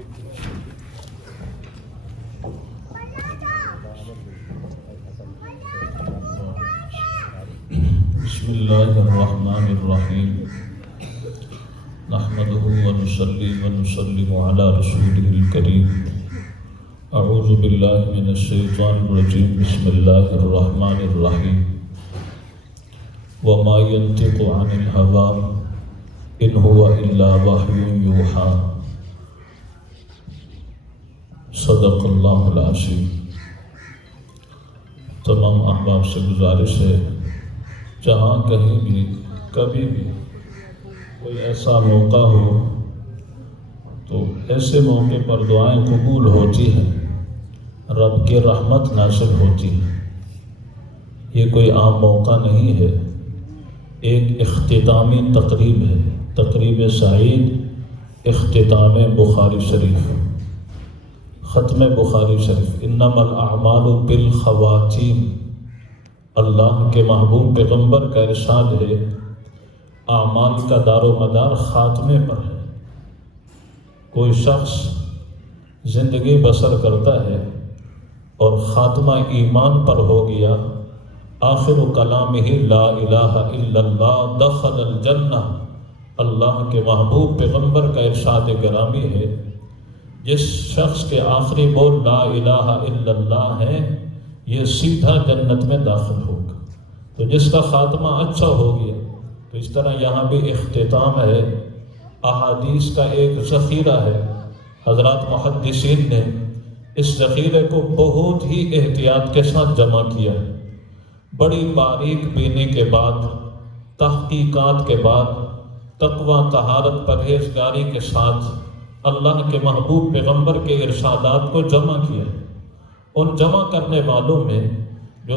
بسم اللہ الرحمن الرحیم نحمده ونصلی ونسلم علی رسوله الکریم اعوذ باللہ من الشیطان الرجیم بسم اللہ الرحمن الرحیم وما ينطق عن الهوى ان هو الا وحی یوحی صدق اللہ العظیم۔ تمام احباب سے گزارش ہے جہاں کہیں بھی کبھی بھی کوئی ایسا موقع ہو تو ایسے موقع پر دعائیں قبول ہوتی ہیں، رب کی رحمت نازل ہوتی ہے۔ یہ کوئی عام موقع نہیں ہے، ایک اختتامی تقریب ہے، تقریب سعید، اختتام بخاری شریف، ختم بخاری شریف۔ انما الاعمال بالخواتیم، اللہ کے محبوب پیغمبر کا ارشاد ہے اعمال کا دار و مدار خاتمے پر ہے۔ کوئی شخص زندگی بسر کرتا ہے اور خاتمہ ایمان پر ہو گیا، آخر کلامہ لا الہ الا اللہ دخل الجنہ، اللہ کے محبوب پیغمبر کا ارشاد گرامی ہے جس شخص کے آخری بول لا الہ الا اللہ ہے یہ سیدھا جنت میں داخل ہوگا۔ تو جس کا خاتمہ اچھا ہو گیا، تو اس طرح یہاں بھی اختتام ہے، احادیث کا ایک ذخیرہ ہے۔ حضرات محدثین نے اس ذخیرے کو بہت ہی احتیاط کے ساتھ جمع کیا ہے، بڑی باریک بینی کے بعد، تحقیقات کے بعد، تقوی، طہارت، پرہیزگاری کے ساتھ اللہ کے محبوب پیغمبر کے ارشادات کو جمع کیا ہے۔ ان جمع کرنے والوں میں جو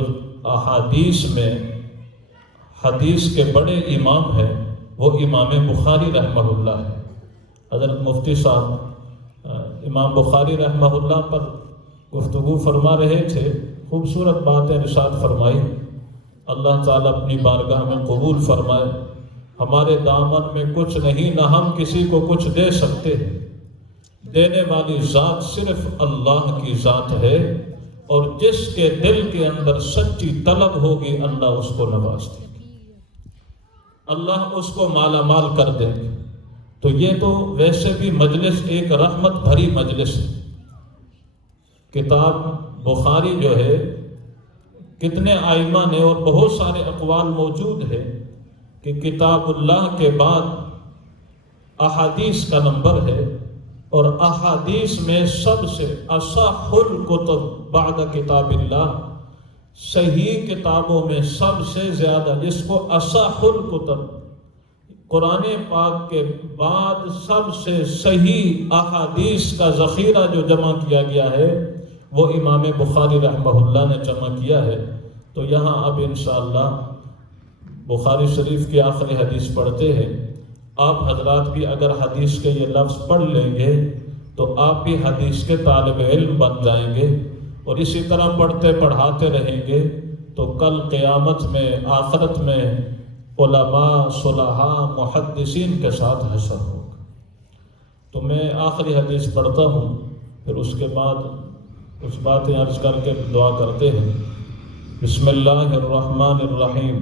احادیث میں حدیث کے بڑے امام ہیں وہ امام بخاری رحمہ اللہ ہے۔ حضرت مفتی صاحب امام بخاری رحمہ اللہ پر گفتگو فرما رہے تھے، خوبصورت باتیں ارشاد فرمائی۔ اللہ تعالیٰ اپنی بارگاہ میں قبول فرمائے۔ ہمارے دامن میں کچھ نہیں، نہ ہم کسی کو کچھ دے سکتے ہیں، دینے والی ذات صرف اللہ کی ذات ہے، اور جس کے دل کے اندر سچی طلب ہوگی اللہ اس کو نواز دے گی، اللہ اس کو مالا مال کر دے گی۔ تو یہ تو ویسے بھی مجلس ایک رحمت بھری مجلس ہے۔ کتاب بخاری جو ہے، کتنے آئمہ نے اور بہت سارے اقوال موجود ہیں کہ کتاب اللہ کے بعد احادیث کا نمبر ہے، اور احادیث میں سب سے اصح الکتب بعد کتاب اللہ، صحیح کتابوں میں سب سے زیادہ، جس کو اصح الکتب، قرآن پاک کے بعد سب سے صحیح احادیث کا ذخیرہ جو جمع کیا گیا ہے وہ امام بخاری رحمہ اللہ نے جمع کیا ہے۔ تو یہاں اب انشاءاللہ بخاری شریف کی آخری حدیث پڑھتے ہیں۔ آپ حضرات بھی اگر حدیث کے یہ لفظ پڑھ لیں گے تو آپ بھی حدیث کے طالب علم بن جائیں گے، اور اسی طرح پڑھتے پڑھاتے رہیں گے تو کل قیامت میں، آخرت میں علماء، صلحاء، محدثین کے ساتھ حشر ہوگا۔ تو میں آخری حدیث پڑھتا ہوں، پھر اس کے بعد کچھ باتیں عرض کر کے دعا کرتے ہیں۔ بسم اللہ الرحمن الرحیم۔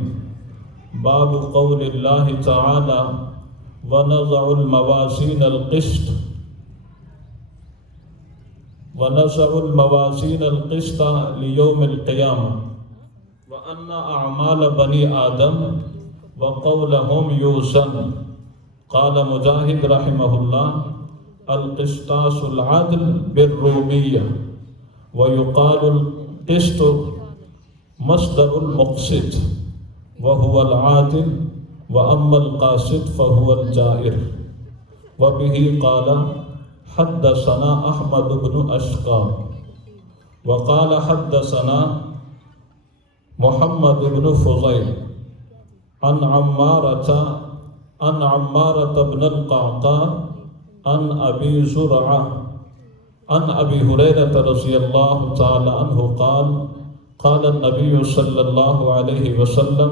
باب قول اللہ تعالی وَنَضَعُ الْمَوَازِينَ الْقِسْطَ لِيَوْمِ الْقِيَامَةِ وَأَنَّ أَعْمَالَ بَنِي آدَمَ وَقَوْلَهُمْ يُوزَنُ۔ قال مجاہد رحمہ اللہ القسطاس العدل بالرومیہ، ويقال القسط مصدر المقسط وهو العادل، وأما القاسط فهو الجائر۔ وبه قال حدثنا أحمد بن أشقى وقال حدثنا محمد بن فضيل عن عمارة بن القعقاع عن أبي زرعة عن أبي هريرة رضي الله تعالى عنه قال قال النبي صلى الله عليه وسلم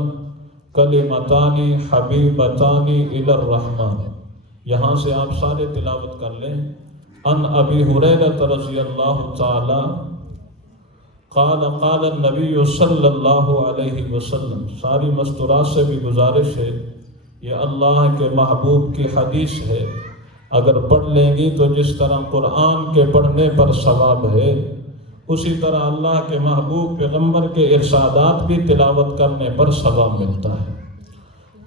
کلمتانی حبیبتانی الی الرحمن۔ یہاں سے آپ سارے تلاوت کر لیں۔ عن ابی ہریرہ رضی اللہ تعالی قال قال النبی صلی اللہ علیہ وسلم. ساری مستورات سے بھی گزارش ہے، یہ اللہ کے محبوب کی حدیث ہے، اگر پڑھ لیں گی تو جس طرح قرآن کے پڑھنے پر ثواب ہے، اسی طرح اللہ کے محبوب پیغمبر کے ارشادات بھی تلاوت کرنے پر ثواب ملتا ہے.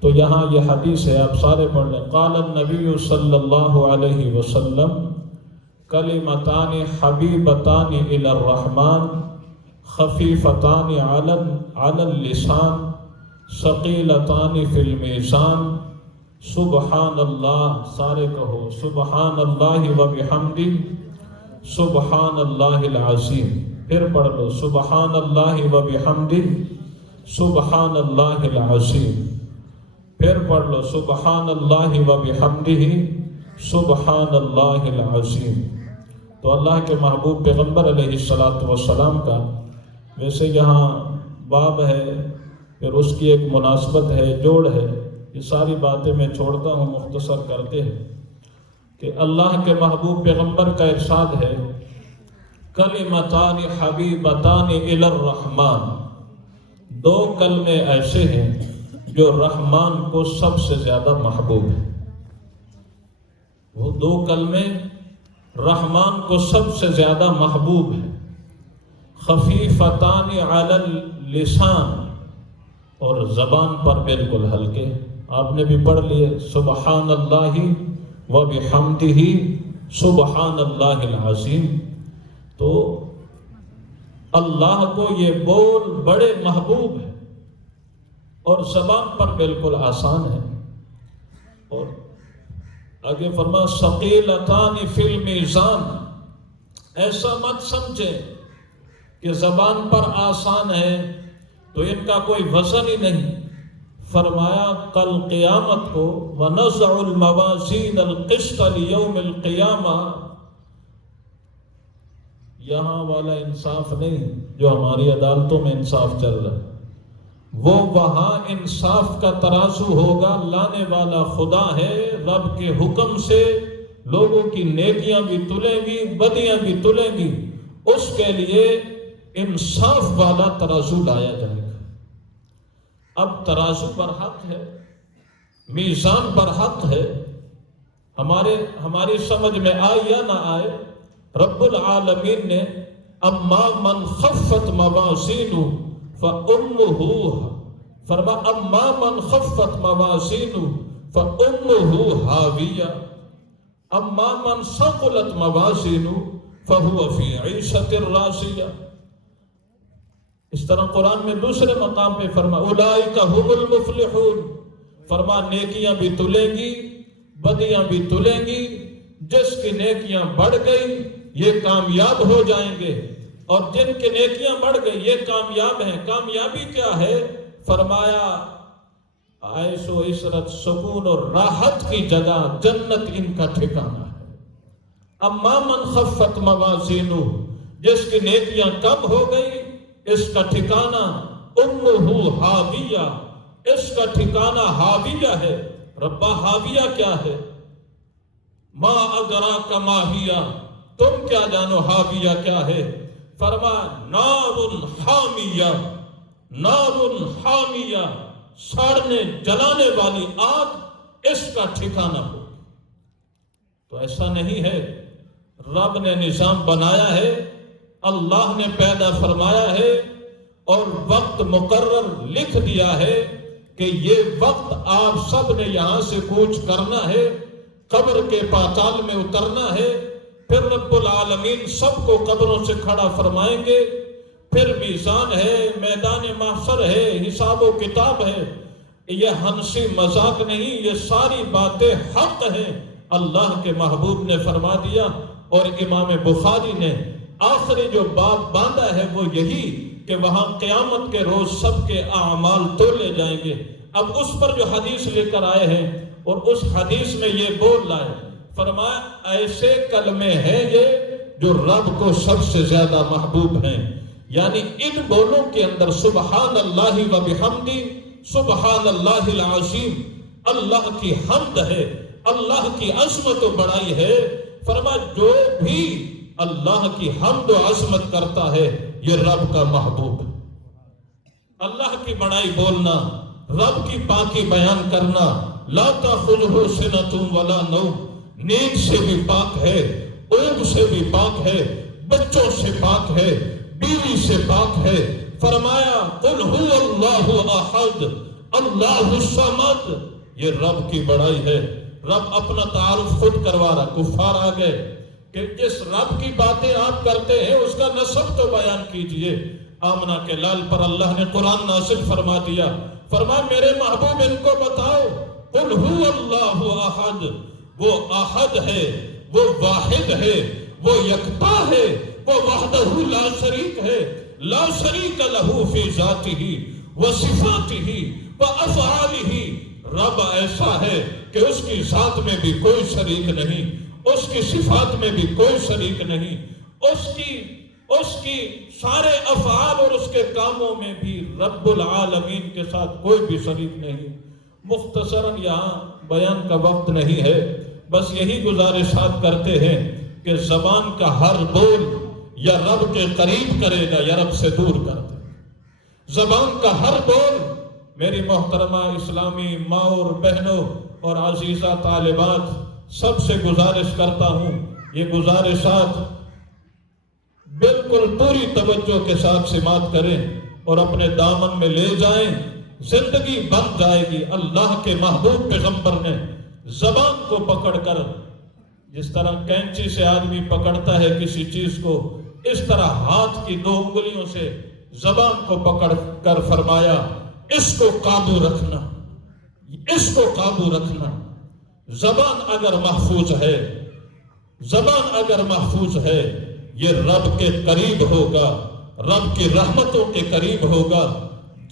تو یہاں یہ حدیث ہے، آپ سارے پڑھ لیں. قال النبی صلی اللہ علیہ وسلم کلمتان حبیبتان الی الرحمن خفیفتان علی اللسان ثقیلتان فی المیزان. سبحان اللہ، سارے کہو سبحان اللہ و بحمدہ سبحان اللہ العظیم. پھر پڑھ لو سبحان اللہ و بحمدہ سبحان اللہ العظیم. پھر پڑھ لو سبحان اللہ و بحمدہ سبحان اللہ العظیم. تو اللہ کے محبوب پیغمبر علیہ السلام کا ویسے یہاں باب ہے، پھر اس کی ایک مناسبت ہے، جوڑ ہے. یہ ساری باتیں میں چھوڑتا ہوں، مختصر کرتے ہیں کہ اللہ کے محبوب پیغمبر کا ارشاد ہے کلمتان حبیبتان الی الرحمن. دو کلمے ایسے ہیں جو رحمان کو سب سے زیادہ محبوب ہیں. وہ دو کلمے رحمان کو سب سے زیادہ محبوب ہیں. خفیفتان علی اللسان، اور زبان پر بالکل ہلکے. آپ نے بھی پڑھ لیے سبحان اللہ و بحمدہ سبحان اللہ العظیم. تو اللہ کو یہ بول بڑے محبوب ہیں اور زبان پر بالکل آسان ہے. اور آگے فرما ثقیلتان فی المیزان. ایسا مت سمجھے کہ زبان پر آسان ہے تو ان کا کوئی وزن ہی نہیں. فرمایا کل قیامت کو وَنَزْعُ الْمَوَازِينَ الْقِسْطَ لِيَوْمِ الْقِيَامَةِ. یہاں والا انصاف نہیں جو ہماری عدالتوں میں انصاف چل رہا ہے، وہ وہاں انصاف کا ترازو ہوگا. لانے والا خدا ہے، رب کے حکم سے لوگوں کی نیکیاں بھی تلیں گی، بدیاں بھی تلیں گی. اس کے لیے انصاف والا ترازو لایا جائے گا. اب ترازو پر حق ہے، میزان پر حق ہے. ہماری سمجھ میں آئے یا نہ آئے، رب العالمین نے اما من خفت موازینہ فامہ، فرما اما من خفت موازینہ فامہ ہاویہ اما من ثقلت موازینہ فہو فی عیشۃ راضیہ. اس طرح قرآن میں دوسرے مقام پہ فرما اولئک ھم المفلحون. فرما نیکیاں بھی تلیں گی، بدیاں بھی تلیں گی. جس کی نیکیاں بڑھ گئی یہ کامیاب ہو جائیں گے، اور جن کی نیکیاں بڑھ گئی یہ کامیاب ہیں. کامیابی کیا ہے؟ فرمایا عیش و عشرت، سکون اور راحت کی جگہ جنت ان کا ٹھکانہ ہے. اما من خفت موازینہ، جس کی نیکیاں کم ہو گئی اس کا ٹھکانہ امہ ہاویہ، اس کا ٹھکانہ ہاویہ ہے. ربا ہاویہ کیا ہے؟ ما ادراک ما ہیہ، تم کیا جانو ہاویہ کیا ہے؟ فرما نار حامیہ، نار حامیہ، ساڑنے جلانے والی آگ اس کا ٹھکانہ ہو. تو ایسا نہیں ہے، رب نے نظام بنایا ہے، اللہ نے پیدا فرمایا ہے اور وقت مقرر لکھ دیا ہے کہ یہ وقت آپ سب نے یہاں سے کوچ کرنا ہے، قبر کے پاتال میں اترنا ہے. پھر رب العالمین سب کو قبروں سے کھڑا فرمائیں گے. پھر میزان ہے، میدان محشر ہے، حساب و کتاب ہے. یہ ہنسی مذاق نہیں، یہ ساری باتیں حق ہیں. اللہ کے محبوب نے فرما دیا. اور امام بخاری نے آخری جو باب باندھا ہے وہ یہی کہ وہاں قیامت کے روز سب کے اعمال تولے جائیں گے. اب اس پر جو حدیث لے کر آئے ہیں اور اس حدیث میں یہ بول لائے، فرمایا ایسے کلمے ہیں یہ جو رب کو سب سے زیادہ محبوب ہیں. یعنی ان بولوں کے اندر سبحان اللہ و بحمدہ سبحان اللہ العظیم، اللہ کی حمد ہے، اللہ کی عظمت و بڑائی ہے. فرما جو بھی اللہ کی حمد و عظمت کرتا ہے یہ رب کا محبوب ہے۔ اللہ کی بڑائی بولنا، رب کی پاکی بیان کرنا، لا تأخذہ سنۃ ولا نوم، نیند سے بھی پاک ہے، اونگ سے بھی پاک ہے، بچوں سے پاک ہے، بیوی سے پاک ہے۔ فرمایا قل هو اللہ احد اللہ الصمد، یہ رب کی بڑائی ہے۔ رب اپنا تعارف خود کروا رہا، کفار آ گئے کہ جس رب کی باتیں آپ کرتے ہیں اس کا نسب تو بیان کیجئے۔ آمنہ کے لال پر اللہ نے قرآن نازل فرما دیا، فرمایا میرے محبوب ان کو بتاؤ قل هو اللہ احد، وہ احد ہے، وہ واحد ہے، وہ یکتا ہے، وہ وحدہ لا شریک ہے، لا شریک لہ فی ذاتہ و صفاتہ و افعالہ۔ رب ایسا ہے کہ اس کی ذات میں بھی کوئی شریک نہیں، اس کی صفات میں بھی کوئی شریک نہیں، اس کی سارے افعال اور اس کے کاموں میں بھی رب العالمین کے ساتھ کوئی بھی شریک نہیں۔ مختصراً یہاں بیان کا وقت نہیں ہے، بس یہی گزارشات کرتے ہیں کہ زبان کا ہر بول یا رب کے قریب کرے گا یا رب سے دور کر دے گا۔ زبان کا ہر بول، میری محترمہ اسلامی ماں اور بہنوں اور عزیزہ طالبات سب سے گزارش کرتا ہوں، یہ گزارشات بالکل پوری توجہ کے ساتھ سماعت کریں اور اپنے دامن میں لے جائیں، زندگی بن جائے گی۔ اللہ کے محبوب پیغمبر نے زبان کو پکڑ کر، جس طرح کینچی سے آدمی پکڑتا ہے کسی چیز کو، اس طرح ہاتھ کی 2 انگلیوں سے زبان کو پکڑ کر فرمایا اس کو قابو رکھنا، اس کو قابو رکھنا۔ زبان اگر محفوظ ہے، زبان اگر محفوظ ہے، یہ رب کے قریب ہوگا، رب کی رحمتوں کے قریب ہوگا،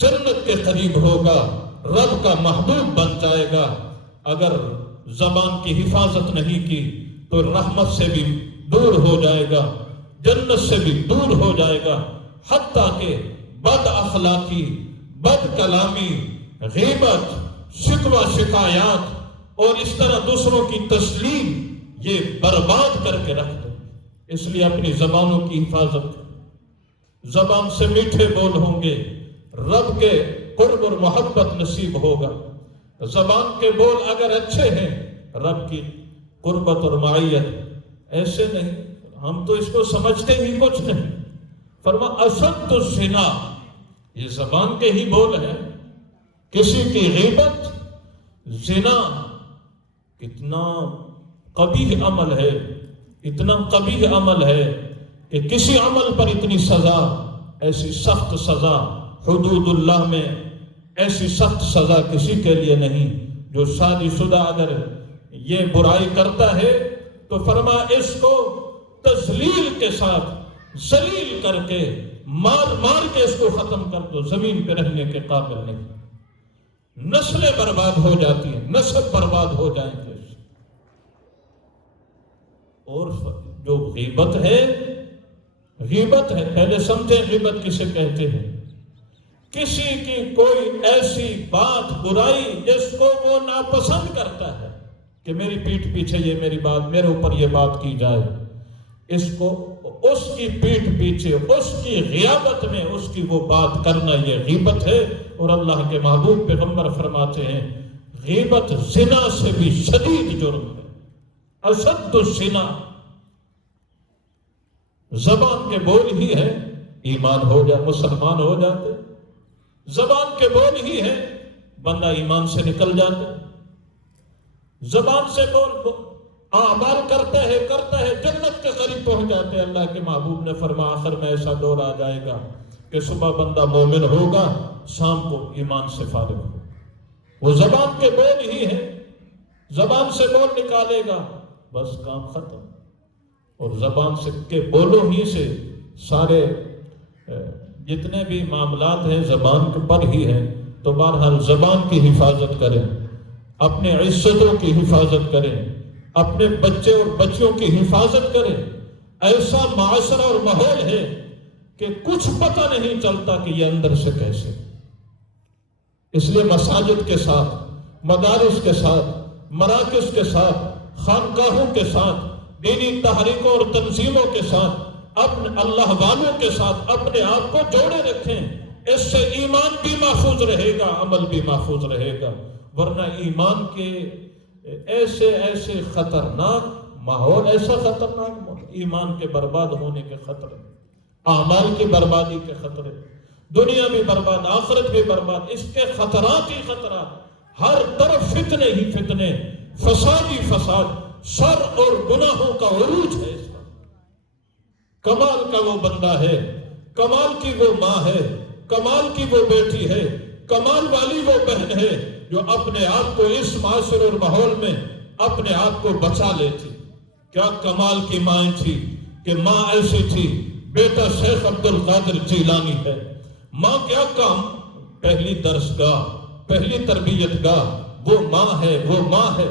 جنت کے قریب ہوگا، رب کا محبوب بن جائے گا۔ اگر زبان کی حفاظت نہیں کی تو رحمت سے بھی دور ہو جائے گا، جنت سے بھی دور ہو جائے گا، حتیٰ کہ بد اخلاقی، بد کلامی، غیبت، شکوہ شکایات اور اس طرح دوسروں کی تسلیم یہ برباد کر کے رکھ دو۔ اس لیے اپنی زبانوں کی حفاظت کرو۔ زبان سے میٹھے بول ہوں گے، رب کے قرب اور محبت نصیب ہوگا۔ زبان کے بول اگر اچھے ہیں، رب کی قربت اور معیت۔ ایسے نہیں، ہم تو اس کو سمجھتے ہی کچھ نہیں۔ فرما اشد الزنا، یہ زبان کے ہی بول ہے۔ کسی کی غیبت، زنا کتنا قبیح عمل ہے، اتنا قبیح عمل ہے کہ کسی عمل پر اتنی سزا، ایسی سخت سزا حدود اللہ میں، ایسی سخت سزا کسی کے لیے نہیں۔ جو شادی شدہ اگر یہ برائی کرتا ہے تو فرما اس کو تذلیل کے ساتھ ذلیل کر کے مار مار کے اس کو ختم کر دو، زمین پہ رہنے کے قابل نہیں۔ نسلیں برباد ہو جاتی ہیں، نسب برباد ہو جائیں گے۔ اور جو غیبت ہے، غیبت ہے، پہلے سمجھیں غیبت کسے کہتے ہیں۔ کسی کی کوئی ایسی بات، برائی جس کو وہ ناپسند کرتا ہے کہ میری پیٹھ پیچھے یہ میری بات، میرے اوپر یہ بات کی جائے، اس کو اس کی پیٹھ پیچھے، اس کی غیابت میں اس کی وہ بات کرنا، یہ غیبت ہے۔ اور اللہ کے محبوب پیغمبر فرماتے ہیں غیبت زنا سے بھی شدید جرم ہے، اشد الزنا۔ زبان کے بول ہی ہے ایمان ہو جائے، مسلمان ہو جاتے۔ زبان کے بول ہی ہے بندہ ایمان سے نکل جاتا۔ زبان سے بول اعمال کرتا ہے جنت کے قریب پہنچ جاتے ہیں۔ اللہ کے محبوب نے فرمایا آخر میں ایسا دور آ جائے گا کہ صبح بندہ مومن ہوگا، شام کو ایمان سے فارغ ہوگا۔ وہ زبان کے بول ہی ہے، زبان سے بول نکالے گا بس کام ختم۔ اور زبان سے کے بولوں ہی سے سارے جتنے بھی معاملات ہیں زبان کے پر ہی ہیں۔ تو بہرحال زبان کی حفاظت کریں، اپنے عزتوں کی حفاظت کریں، اپنے بچے اور بچیوں کی حفاظت کریں۔ ایسا معاشرہ اور ماحول ہے کہ کچھ پتہ نہیں چلتا کہ یہ اندر سے کیسے۔ اس لیے مساجد کے ساتھ، مدارس کے ساتھ، مراکز کے ساتھ، خانقاہوں کے ساتھ دینی تحریکوں اور تنظیموں کے ساتھ، اپنے اللہ والوں کے ساتھ اپنے آپ کو جوڑے رکھیں. اس سے ایمان بھی محفوظ رہے گا، عمل بھی محفوظ رہے گا. ورنہ ایمان کے ایسے خطرناک ماحول، ایسا خطرناک ماحول، ایمان کے برباد ہونے کے خطرے، اعمال کی بربادی کے خطرے، دنیا بھی برباد، آخرت بھی برباد، اس کے خطرات ہی خطرات. ہر طرف فتنے ہی فتنے، فساد ہی فساد، شر اور گناہوں کا عروج ہے. اس کا کمال کا وہ بندہ ہے، کمال کی وہ ماں ہے، کمال کی وہ بیٹی ہے، کمال والی وہ بہن ہے جو اپنے آپ کو اس معاشرے اور ماحول میں اپنے آپ کو بچا لیتی. کیا کمال کی ماں تھی کہ ماں ایسی تھی. بیٹا شیخ عبد القادر جیلانی ہے. ماں کیا کام؟ پہلی درسگاہ، پہلی تربیت گاہ، وہ ماں ہے، وہ ماں ہے.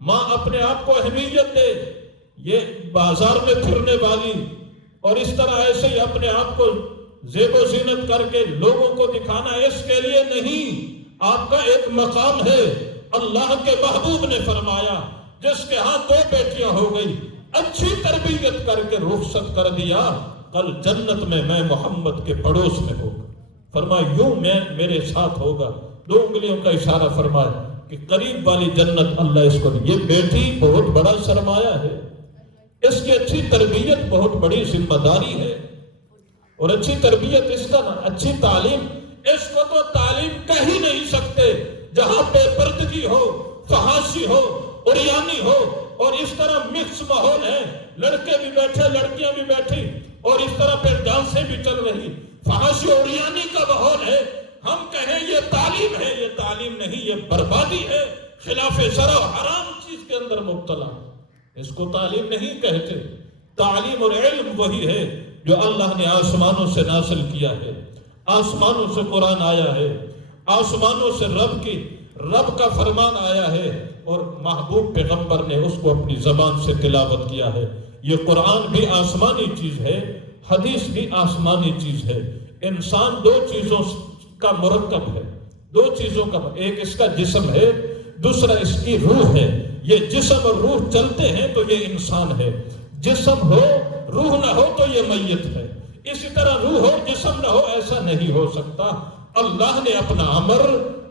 ماں اپنے آپ کو اہمیت دے. یہ بازار میں پھرنے والی اور اس طرح ایسے ہی اپنے آپ کو زیب و زینت کر کے لوگوں کو دکھانا، اس کے لیے نہیں. آپ کا ایک مقام ہے. اللہ کے محبوب نے فرمایا جس کے ہاں 2 بیٹیاں ہو گئی، اچھی تربیت کر کے رخصت کر دیا، کل جنت میں محمد کے پڑوس میں ہوگا. فرمایا یوں میرے ساتھ ہوگا. 2 انگلیوں کا اشارہ فرمایا کہ قریب والی جنت اللہ اس کو. یہ بیٹی بہت بڑا سرمایہ ہے. اس کی اچھی تربیت بہت بڑی ذمہ داری ہے. اور اچھی تربیت، اس کا اچھی تعلیم، اس کو تو تعلیم کہہ ہی نہیں سکتے جہاں بے پردگی ہو، فحاشی ہو، عریانی ہو اور اس طرح مکس ماحول ہے. لڑکے بھی بیٹھے، لڑکیاں بھی بیٹھی اور اس طرح پہ ڈانسیں بھی چل رہی، فحاشی اور عریانی کا ماحول ہے. ہم کہیں یہ تعلیم ہے، یہ تعلیم نہیں، یہ بربادی ہے. خلاف شرع حرام چیز کے اندر مبتلا، اس کو تعلیم نہیں کہتے. تعلیم اور علم وہی ہے جو اللہ نے آسمانوں سے نازل کیا ہے. آسمانوں سے قرآن آیا ہے، آسمانوں سے رب کا فرمان آیا ہے اور محبوب پیغمبر نے اس کو اپنی زبان سے تلاوت کیا ہے. یہ قرآن بھی آسمانی چیز ہے، حدیث بھی آسمانی چیز ہے. انسان 2 چیزوں کا مرکب ہے، 2 چیزوں کا، ایک اس کا جسم ہے، دوسرا اس کی روح ہے. یہ جسم اور روح چلتے ہیں تو یہ انسان ہے. جسم ہو روح نہ ہو تو یہ میت ہے. اسی طرح روح ہو جسم نہ ہو، ایسا نہیں ہو سکتا. اللہ نے اپنا امر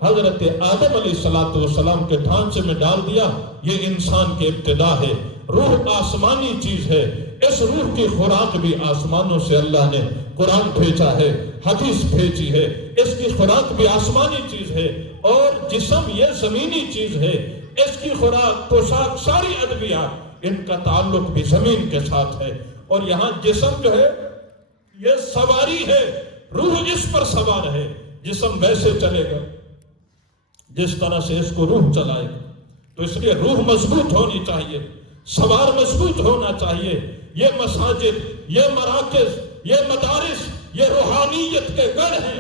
حضرت آدم علیہ السلام کے ڈھانچے میں ڈال دیا. یہ انسان کی ابتدا ہے. روح آسمانی چیز ہے. اس روح کی خوراک بھی آسمانوں سے اللہ نے قرآن بھیجا ہے، حدیث بھیجی ہے. اس کی خوراک بھی آسمانی چیز ہے. اور جسم یہ زمینی چیز ہے. اس کی خوراک، پوشاک، ساری ادویات، ان کا تعلق بھی زمین کے ساتھ ہے. اور یہاں جسم جو ہے یہ سواری ہے، روح اس پر سوار ہے. جسم ویسے چلے گا جس طرح سے اس کو روح چلائے گا. تو اس لیے روح مضبوط ہونی چاہیے، سوار مضبوط ہونا چاہیے. یہ مساجد، یہ مراکز، یہ مدارس، یہ روحانیت کے گڑھ ہیں.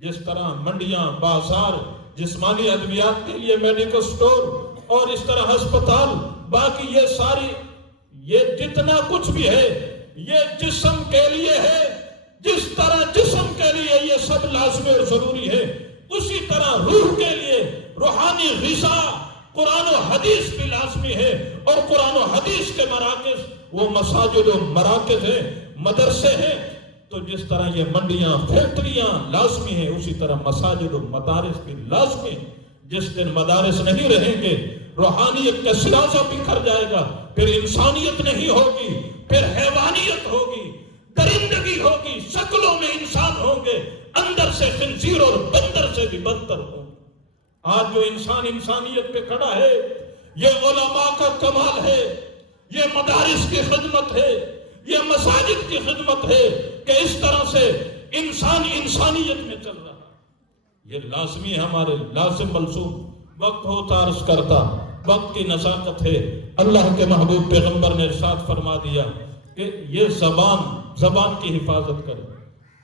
جس طرح منڈیاں، بازار، جسمانی ادویات کے لیے میڈیکل سٹور اور اس طرح ہسپتال، باقی یہ ساری، یہ جتنا کچھ بھی ہے یہ جسم کے لیے ہے. جس طرح جسم کے لیے یہ سب لازمی اور ضروری ہے، اسی طرح روح کے لیے روحانی غذا قرآن و حدیث بھی لازمی ہے. اور قرآن و حدیث کے مراکز وہ مساجد و مراکز ہیں، مدرسے ہیں. تو جس طرح یہ منڈیاں، فیکٹریاں لازمی ہیں، اسی طرح مساجد و مدارس بھی لازمی ہیں. جس دن مدارس نہیں رہیں گے روحانیت کا سرازہ بکھر جائے گا. پھر انسانیت نہیں ہوگی، پھر حیوانیت ہوگی، درندگی ہوگی، شکلوں میں انسان ہوں گے، اندر سے خنزیر اور بندر سے بھی بدتر ہوں گے. آج جو انسان انسانیت پہ کھڑا ہے یہ علماء کا کمال ہے، یہ مدارس کی خدمت ہے، یہ مساجد کی خدمت ہے کہ اس طرح سے انسان انسانیت میں چل رہا. یہ لازمی ہے، ہمارے لازم ملزوم. وقت ہوتا عرض کرتا، وقت کی نزاکت ہے. اللہ کے محبوب پیغمبر نے ارشاد فرما دیا کہ یہ زبان کی حفاظت کرے.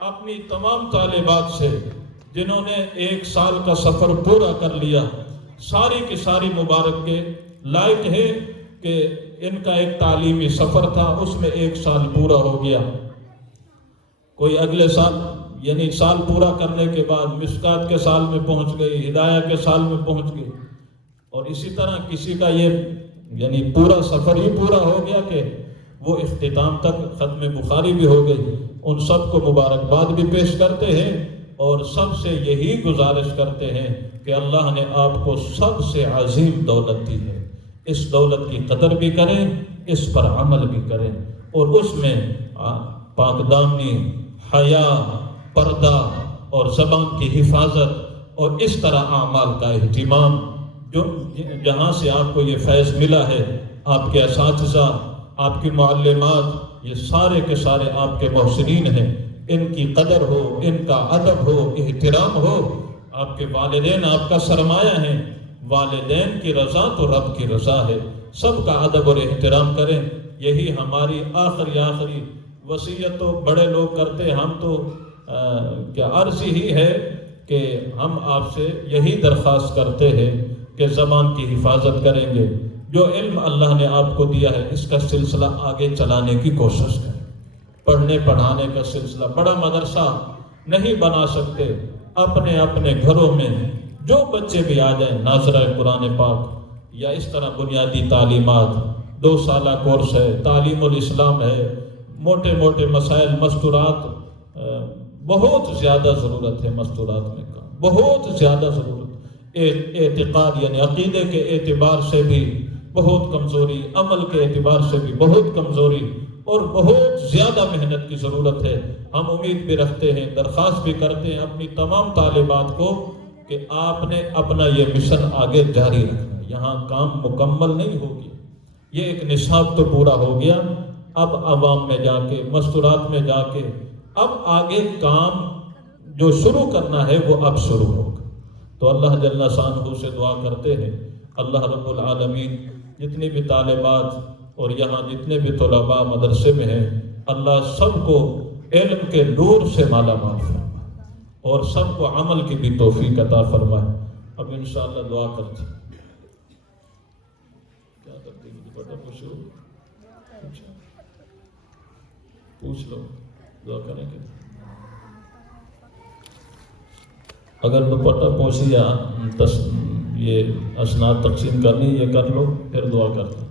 اپنی تمام طالبات سے جنہوں نے 1 سال کا سفر پورا کر لیا، ساری کی ساری مبارک کے لائق ہے کہ ان کا ایک تعلیمی سفر تھا، اس میں 1 سال پورا ہو گیا. کوئی اگلے سال، یعنی سال پورا کرنے کے بعد مشکات کے سال میں پہنچ گئی، ہدایہ کے سال میں پہنچ گئی. اور اسی طرح کسی کا یہ یعنی پورا سفر ہی پورا ہو گیا کہ وہ اختتام تک ختم بخاری بھی ہو گئی. ان سب کو مبارکباد بھی پیش کرتے ہیں اور سب سے یہی گزارش کرتے ہیں کہ اللہ نے آپ کو سب سے عظیم دولت دی ہے. اس دولت کی قدر بھی کریں، اس پر عمل بھی کریں، اور اس میں پاک دامنی، حیا، پردہ اور زبان کی حفاظت اور اس طرح اعمال کا اہتمام. جو جہاں سے آپ کو یہ فیض ملا ہے، آپ کے اساتذہ، آپ کی معلمات، یہ سارے کے سارے آپ کے محسنین ہیں. ان کی قدر ہو، ان کا ادب ہو، احترام ہو. آپ کے والدین آپ کا سرمایہ ہیں. والدین کی رضا تو رب کی رضا ہے. سب کا ادب اور احترام کریں. یہی ہماری آخری وصیت. تو بڑے لوگ کرتے، ہم تو کیا عرض ہی ہے کہ ہم آپ سے یہی درخواست کرتے ہیں کہ زبان کی حفاظت کریں گے. جو علم اللہ نے آپ کو دیا ہے اس کا سلسلہ آگے چلانے کی کوشش کریں. پڑھنے پڑھانے کا سلسلہ بڑا مدرسہ نہیں بنا سکتے. اپنے اپنے گھروں میں جو بچے بھی آ جائیں، ناظرہ قرآن پاک یا اس طرح بنیادی تعلیمات، 2 سالہ کورس ہے، تعلیم الاسلام ہے، موٹے موٹے مسائل، مستورات. بہت زیادہ ضرورت ہے مستورات میں کا، بہت زیادہ ضرورت. اعتقاد یعنی عقیدے کے اعتبار سے بھی بہت کمزوری، عمل کے اعتبار سے بھی بہت کمزوری، اور بہت زیادہ محنت کی ضرورت ہے. ہم امید بھی رکھتے ہیں، درخواست بھی کرتے ہیں اپنی تمام طالبات کو کہ آپ نے اپنا یہ مشن آگے جاری رکھنا. یہاں کام مکمل نہیں ہوگی. یہ ایک نصاب تو پورا ہو گیا، اب عوام میں جا کے، مستورات میں جا کے اب آگے کام جو شروع کرنا ہے وہ اب شروع ہوگا. تو اللہ جل شانہ سے دعا کرتے ہیں اللہ رب العالمین جتنی بھی طالبات اور یہاں جتنے بھی طلباء مدرسے میں ہیں، اللہ سب کو علم کے نور سے مالا مال فرمائے اور سب کو عمل کی بھی توفیق عطا فرمائے. اب انشاءاللہ دعا کرتے ہیں. کیا کرتے ہیں بیٹا؟ پوچھ لو، دعا کریں گے. اگر دوپٹہ پوشی یا یہ اسناد تقسیم کرنی، یہ کر لو، پھر دعا کرتے ہیں.